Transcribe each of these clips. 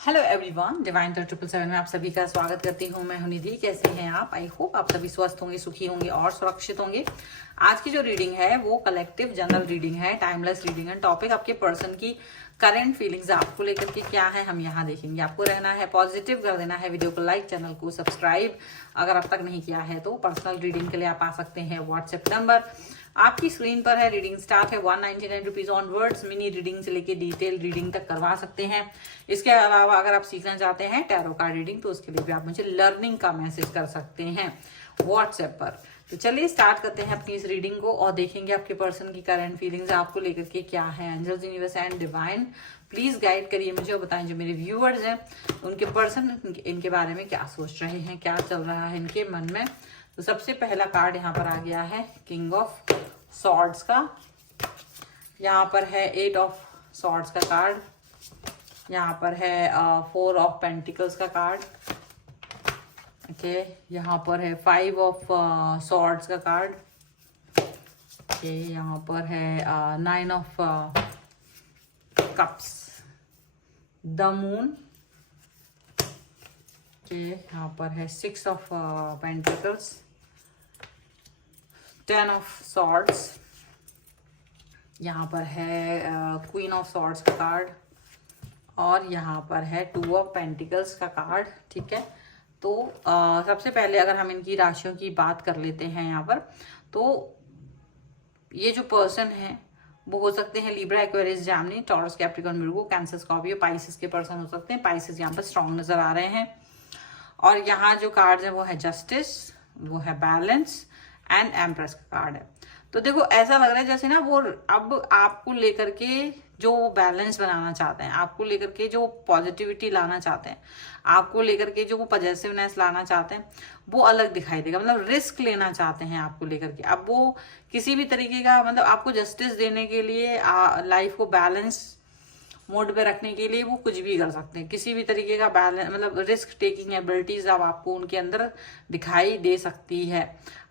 Hello everyone, divine 777 में आप सभी का स्वागत करती हूँ। मैं हूं निधि। कैसे हैं आप? आई होप आप सभी स्वस्थ होंगे, सुखी होंगे और सुरक्षित होंगे। आज की जो रीडिंग है वो कलेक्टिव जनरल रीडिंग है, टाइमलेस रीडिंग है। टॉपिक आपके पर्सन की करंट फीलिंग्स आपको लेकर के क्या है हम यहाँ देखेंगे। आपको रहना है पॉजिटिव, कर देना है वीडियो को लाइक, चैनल को सब्सक्राइब अगर अब तक नहीं किया है तो। पर्सनल रीडिंग के लिए आप आ सकते हैं व्हाट्सएप नंबर आपकी स्क्रीन पर है। रीडिंग स्टार्ट है 199 रुपीज ऑनवर्ड्स। मिनी रीडिंग से लेके डिटेल रीडिंग तक करवा सकते हैं। इसके अलावा अगर आप सीखना चाहते हैं टैरो कार्ड रीडिंग तो उसके लिए भी आप मुझे लर्निंग का मैसेज कर सकते हैं व्हाट्सएप पर। तो चलिए स्टार्ट करते हैं अपनी इस रीडिंग को और देखेंगे आपके पर्सन की करंट फीलिंग्स आपको लेकर के क्या है। Angels, universe and divine please guide करिए मुझे और बताएं जो मेरे व्यूअर्स हैं उनके पर्सन इनके बारे में क्या सोच रहे हैं, क्या चल रहा है इनके मन में। तो सबसे पहला कार्ड यहाँ पर आ गया है किंग ऑफ सॉर्ड्स का। यहाँ पर है 8 ऑफ सॉर्ड्स का कार्ड। यहाँ पर है 4 ऑफ पेंटिकल्स का कार्ड। ओके, यहाँ पर है 5 ऑफ सॉर्ड्स का कार्ड। ओके, यहाँ पर है 9 of cups, the moon. Okay, यहाँ पर है 6 ऑफ पेंटिकल्स, 10 ऑफ सॉर्ड्स। यहाँ पर है क्वीन ऑफ सॉर्ड्स का कार्ड और यहाँ पर है 2 ऑफ पेंटिकल्स का कार्ड। ठीक है, तो सबसे पहले अगर हम इनकी राशियों की बात कर लेते हैं यहाँ पर, तो ये जो पर्सन है वो हो सकते हैं Libra, Aquarius, Jaimini, taurus, Capricorn, Virgo, cancer, Scorpio, Pisces के पर्सन हो सकते हैं। पाइसेस यहाँ पर स्ट्रॉन्ग नजर आ रहे हैं। और यहाँ जो कार्ड है वो है जस्टिस, वो है बैलेंस एंड एम्प्रेस का कार्ड है। तो देखो ऐसा लग रहा है जैसे ना वो अब आपको लेकर के जो बैलेंस बनाना चाहते हैं, आपको लेकर के जो पॉजिटिविटी लाना चाहते हैं, आपको लेकर के जो वो पॉजिटिवनेस लाना चाहते हैं वो अलग दिखाई देगा। मतलब रिस्क लेना चाहते हैं आपको लेकर के। अब वो किसी भी तरीके का मतलब आपको जस्टिस देने के लिए, लाइफ को बैलेंस मोड पे रखने के लिए वो कुछ भी कर सकते हैं। किसी भी तरीके का बैलेंस मतलब रिस्क टेकिंग एबिलिटीज अब आपको उनके अंदर दिखाई दे सकती है।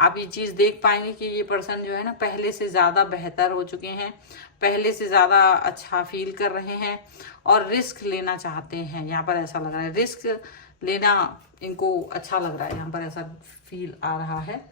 आप ये चीज देख पाएंगे कि ये पर्सन जो है ना पहले से ज्यादा बेहतर हो चुके हैं, पहले से ज्यादा अच्छा फील कर रहे हैं और रिस्क लेना चाहते हैं। यहाँ पर ऐसा लग रहा है रिस्क लेना इनको अच्छा लग रहा है, यहाँ पर ऐसा फील आ रहा है।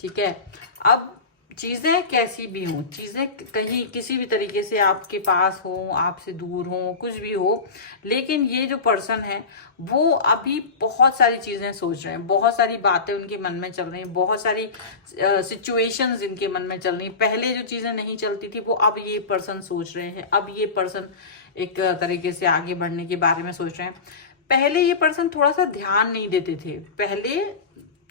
ठीक है, अब चीजें कैसी भी हों, चीजें कहीं किसी भी तरीके से आपके पास हो, आपसे दूर हो, कुछ भी हो, लेकिन ये जो पर्सन है वो अभी बहुत सारी चीजें सोच रहे हैं, बहुत सारी बातें उनके मन में चल रही हैं, बहुत सारी सिचुएशंस इनके मन में चल रही हैं। पहले जो चीजें नहीं चलती थी वो अब ये पर्सन सोच रहे हैं। अब ये पर्सन एक तरीके से आगे बढ़ने के बारे में सोच रहे हैं। पहले ये पर्सन थोड़ा सा ध्यान नहीं देते थे, पहले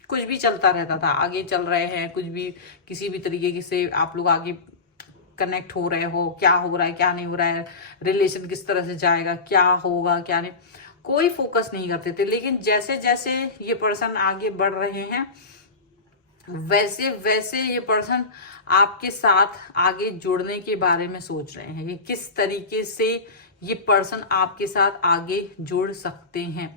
कुछ भी चलता रहता था, आगे चल रहे हैं, कुछ भी किसी भी तरीके से आप लोग आगे कनेक्ट हो रहे हो, क्या हो रहा है क्या नहीं हो रहा है, रिलेशन किस तरह से जाएगा, क्या होगा क्या नहीं, कोई फोकस नहीं करते थे। लेकिन जैसे जैसे ये पर्सन आगे बढ़ रहे हैं वैसे वैसे ये पर्सन आपके साथ आगे जुड़ने के बारे में सोच रहे हैं कि किस तरीके से ये पर्सन आपके साथ आगे जुड़ सकते हैं,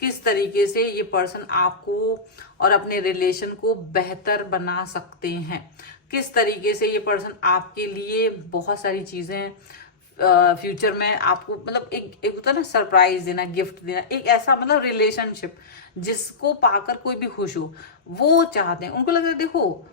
किस तरीके से ये पर्सन आपको और अपने रिलेशन को बेहतर बना सकते हैं, किस तरीके से ये पर्सन आपके लिए बहुत सारी चीजें फ्यूचर में आपको मतलब एक होता है ना सरप्राइज देना, गिफ्ट देना, एक ऐसा मतलब रिलेशनशिप जिसको पाकर कोई भी खुश हो वो चाहते हैं। उनको लग रहा है देखो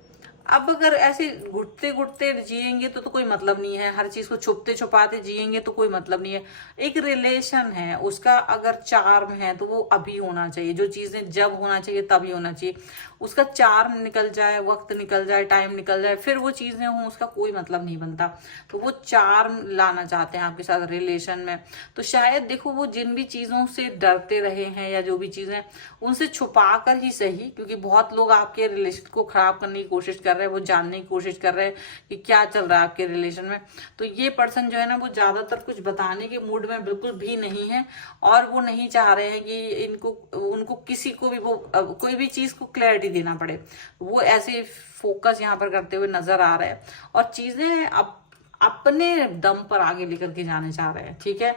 अब अगर ऐसे घुटते घुटते जिएंगे तो कोई मतलब नहीं है, हर चीज को छुपते छुपाते जिएंगे तो कोई मतलब नहीं है। एक रिलेशन है उसका अगर चार्म है तो वो अभी होना चाहिए, जो चीजें जब होना चाहिए तभी होना चाहिए। उसका चार्म निकल जाए, वक्त निकल जाए, टाइम निकल जाए, फिर वो चीजें हों उसका कोई मतलब नहीं बनता। तो वो चार्म लाना चाहते हैं आपके साथ रिलेशन में। तो शायद देखो वो जिन भी चीजों से डरते रहे हैं या जो भी चीजें उनसे छुपा कर ही सही, क्योंकि बहुत लोग आपके रिलेशन को खराब करने की कोशिश कर रहे हैं, वो जानने की कोशिश कर रहे हैं कि क्या चल रहा है आपके रिलेशन में। तो ये पर्सन जो है ना वो ज्यादातर कुछ बताने के मूड में बिल्कुल भी नहीं है और वो नहीं चाह रहे हैं कि उनको किसी को भी वो कोई भी चीज को क्लैरिटी देना पड़े। वो ऐसे फोकस यहाँ पर करते हुए नजर आ रहे हैं और चीजें अपने दम पर आगे लेकर के जाने चाह रहे हैं। ठीक है,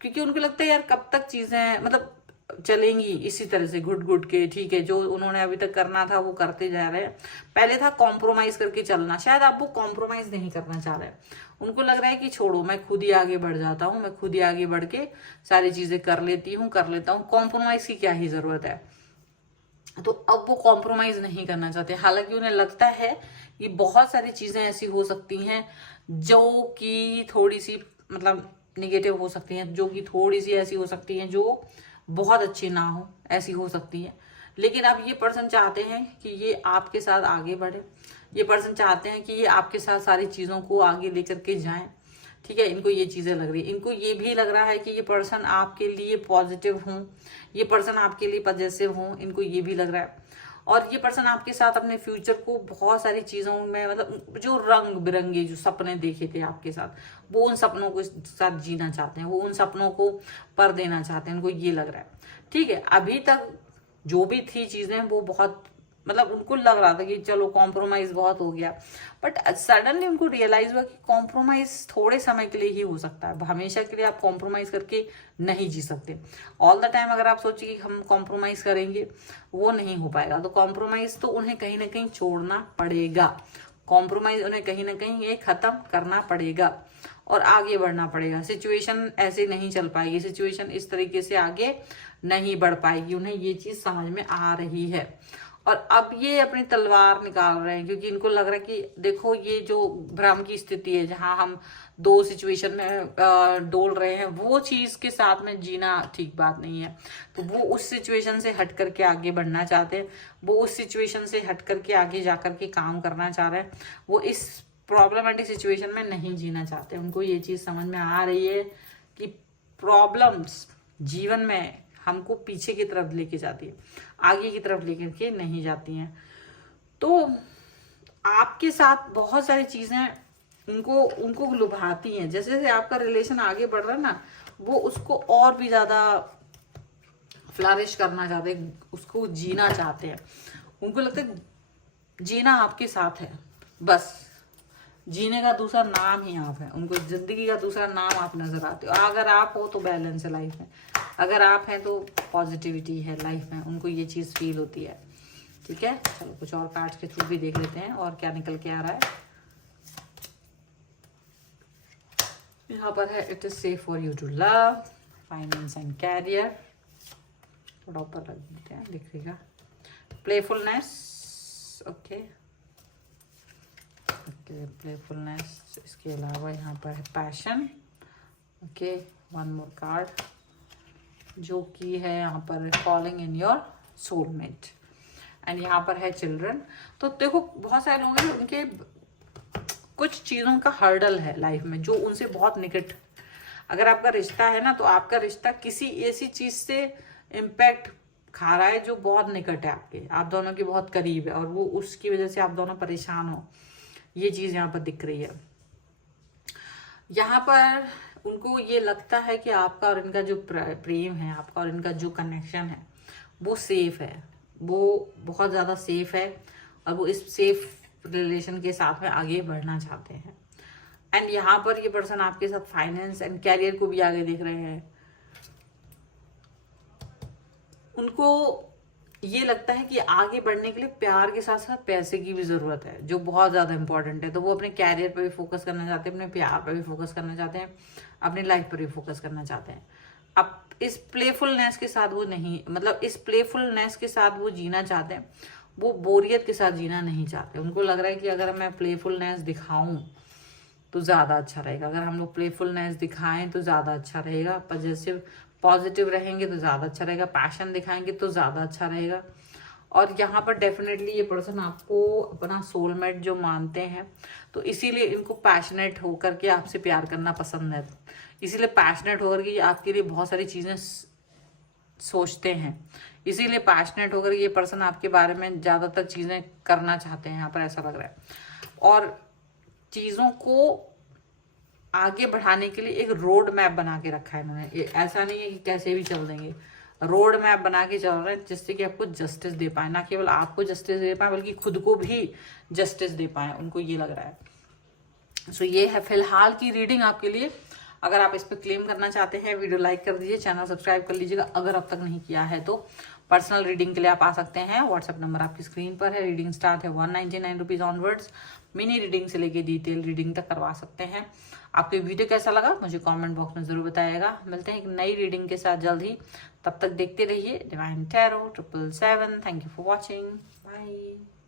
क्योंकि उनको लगता है यार कब तक चीजें मतलब चलेंगी इसी तरह से घुट घुट के, ठीक है। जो उन्होंने अभी तक करना था वो करते जा रहे हैं। पहले था कॉम्प्रोमाइज करके चलना, शायद आप वो कॉम्प्रोमाइज नहीं करना चाह रहे। उनको लग रहा है कि छोड़ो, मैं खुद ही आगे बढ़ जाता हूँ, मैं खुद ही आगे बढ़ के सारी चीजें कर लेता हूँ, कॉम्प्रोमाइज की क्या ही जरूरत है। तो अब वो कॉम्प्रोमाइज नहीं करना चाहते। हालांकि उन्हें लगता है कि बहुत सारी चीजें ऐसी हो सकती हैं जो कि थोड़ी सी मतलब निगेटिव हो सकती हैं, जो कि थोड़ी सी ऐसी हो सकती हैं जो बहुत अच्छी ना हो, ऐसी हो सकती है। लेकिन अब ये पर्सन चाहते हैं कि ये आपके साथ आगे बढ़े, ये पर्सन चाहते हैं कि ये आपके साथ सारी चीजों को आगे लेकर के जाएं, ठीक है। इनको ये चीजें लग रही है, इनको ये भी लग रहा है कि ये पर्सन आपके लिए पॉजिटिव हों, ये पर्सन आपके लिए पॉजिटिव हों, इनको ये भी लग रहा है। और ये पर्सन आपके साथ अपने फ्यूचर को बहुत सारी चीजों में, मतलब जो रंग बिरंगे जो सपने देखे थे आपके साथ, वो उन सपनों को साथ जीना चाहते हैं, वो उन सपनों को पर देना चाहते हैं, उनको ये लग रहा है, ठीक है। अभी तक जो भी थी चीजें वो बहुत, मतलब उनको लग रहा था कि चलो कॉम्प्रोमाइज बहुत हो गया, बट सडनली उनको रियलाइज हुआ कि कॉम्प्रोमाइज थोड़े समय के लिए ही हो सकता है, हमेशा के लिए आप कॉम्प्रोमाइज करके नहीं जी सकते। ऑल द टाइम अगर आप सोचिए कि हम कॉम्प्रोमाइज करेंगे, वो नहीं हो पाएगा। तो कॉम्प्रोमाइज तो उन्हें कहीं ना कहीं छोड़ना पड़ेगा, कॉम्प्रोमाइज उन्हें कहीं ना कहीं ये खत्म करना पड़ेगा और आगे बढ़ना पड़ेगा। सिचुएशन ऐसे नहीं चल पाएगी, सिचुएशन इस तरीके से आगे नहीं बढ़ पाएगी, उन्हें ये चीज समझ में आ रही है। और अब ये अपनी तलवार निकाल रहे हैं, क्योंकि इनको लग रहा है कि देखो ये जो भ्रम की स्थिति है, जहां हम दो सिचुएशन में डोल रहे हैं, वो चीज के साथ में जीना ठीक बात नहीं है। तो वो उस सिचुएशन से हट करके आगे बढ़ना चाहते हैं, वो उस सिचुएशन से हट करके आगे जाकर के काम करना चाह रहे हैं, वो इस प्रॉब्लमेटिक सिचुएशन में नहीं जीना चाहते। उनको ये चीज समझ में आ रही है कि प्रॉब्लम्स जीवन में हमको पीछे की तरफ लेके जाती है, आगे की तरफ लेकर के नहीं जाती हैं। तो आपके साथ बहुत सारी चीजें उनको लुभाती हैं। जैसे जैसे आपका रिलेशन आगे बढ़ रहा है ना, वो उसको और भी ज्यादा फ्लरिश करना चाहते हैं, उसको जीना चाहते हैं। उनको लगता है जीना आपके साथ है, बस जीने का दूसरा नाम ही आप है, उनको जिंदगी का दूसरा नाम आप नजर आते हो। अगर आप हो तो बैलेंस है लाइफ में, अगर आप हैं तो पॉजिटिविटी है लाइफ में, उनको ये चीज फील होती है, ठीक है। चलो कुछ और कार्ड्स के थ्रू भी देख लेते हैं और क्या निकल के आ रहा है। यहाँ पर है it is safe for you to love, finance and career, थोड़ा ऊपर रख देते हैं, दिखेगा। Playfulness, okay, playfulness. इसके अलावा यहाँ पर है passion, okay. One more card जो कि है यहाँ पर falling in your soulmate, and यहाँ पर है चिल्ड्रन। तो देखो बहुत सारे लोग हैं उनके कुछ चीजों का हर्डल है लाइफ में जो उनसे बहुत निकट, अगर आपका रिश्ता है ना तो आपका रिश्ता किसी ऐसी चीज से इम्पैक्ट खा रहा है जो बहुत निकट है आपके, आप दोनों के बहुत करीब है, और वो उसकी वजह से आप दोनों परेशान हो, ये चीज यहाँ पर दिख रही है। यहाँ पर उनको ये लगता है कि आपका और इनका जो प्रेम है, आपका और इनका जो कनेक्शन है वो सेफ है, वो बहुत ज्यादा सेफ है, और वो इस सेफ रिलेशन के साथ में आगे बढ़ना चाहते हैं। एंड यहाँ पर ये पर्सन आपके साथ फाइनेंस एंड कैरियर को भी आगे देख रहे हैं। उनको ये लगता है कि आगे बढ़ने के लिए प्यार के साथ साथ पैसे की भी जरूरत है, जो बहुत ज्यादा इंपॉर्टेंट है। तो वो अपने कैरियर पर भी फोकस करना चाहते हैं, अपने प्यार पर भी फोकस करना चाहते हैं, अपनी लाइफ पर भी फोकस करना चाहते हैं। अब इस प्लेफुलनेस के साथ वो नहीं, मतलब इस प्लेफुलनेस के साथ वो जीना चाहते हैं, वो बोरियत के साथ जीना नहीं चाहते। उनको लग रहा है कि अगर मैं प्लेफुलनेस दिखाऊं तो ज्यादा अच्छा रहेगा, अगर हम लोग प्लेफुलनेस दिखाएं तो ज्यादा अच्छा रहेगा, पॉजिटिव रहेंगे तो ज्यादा अच्छा रहेगा, पैशन दिखाएंगे तो ज्यादा अच्छा रहेगा। और यहाँ पर डेफिनेटली ये पर्सन आपको अपना सोलमेट जो मानते हैं, तो इसीलिए इनको पैशनेट होकर के आपसे प्यार करना पसंद है, इसीलिए पैशनेट होकर के आपके लिए बहुत सारी चीजें सोचते हैं, इसीलिए पैशनेट होकर ये पर्सन आपके बारे में ज्यादातर चीजें करना चाहते हैं, यहाँ पर ऐसा लग रहा है। और चीजों को आगे बढ़ाने के लिए एक रोड मैप बना के रखा है इन्होंने, ऐसा नहीं है कि कैसे भी चल देंगे, रोड मैप बना के चल रहे हैं जिससे कि आपको जस्टिस दे पाए, ना केवल आपको जस्टिस दे पाए बल्कि खुद को भी जस्टिस दे पाए, उनको ये लग रहा है। सो ये है फिलहाल की रीडिंग आपके लिए। अगर आप इस पर क्लेम करना चाहते हैं, वीडियो लाइक कर दीजिए, चैनल सब्सक्राइब कर लीजिएगा अगर अब तक नहीं किया है तो। पर्सनल रीडिंग के लिए आप आ सकते हैं, व्हाट्सएप नंबर आपकी स्क्रीन पर है। रीडिंग स्टार्ट है 199 रुपीज़ ऑनवर्ड्स। मिनी रीडिंग से लेके डिटेल रीडिंग तक करवा सकते हैं। आपको वीडियो कैसा लगा मुझे कमेंट बॉक्स में जरूर बताइएगा। मिलते हैं एक नई रीडिंग के साथ जल्द ही, तब तक देखते रहिए divine tarot 777। Thank you for watching, bye.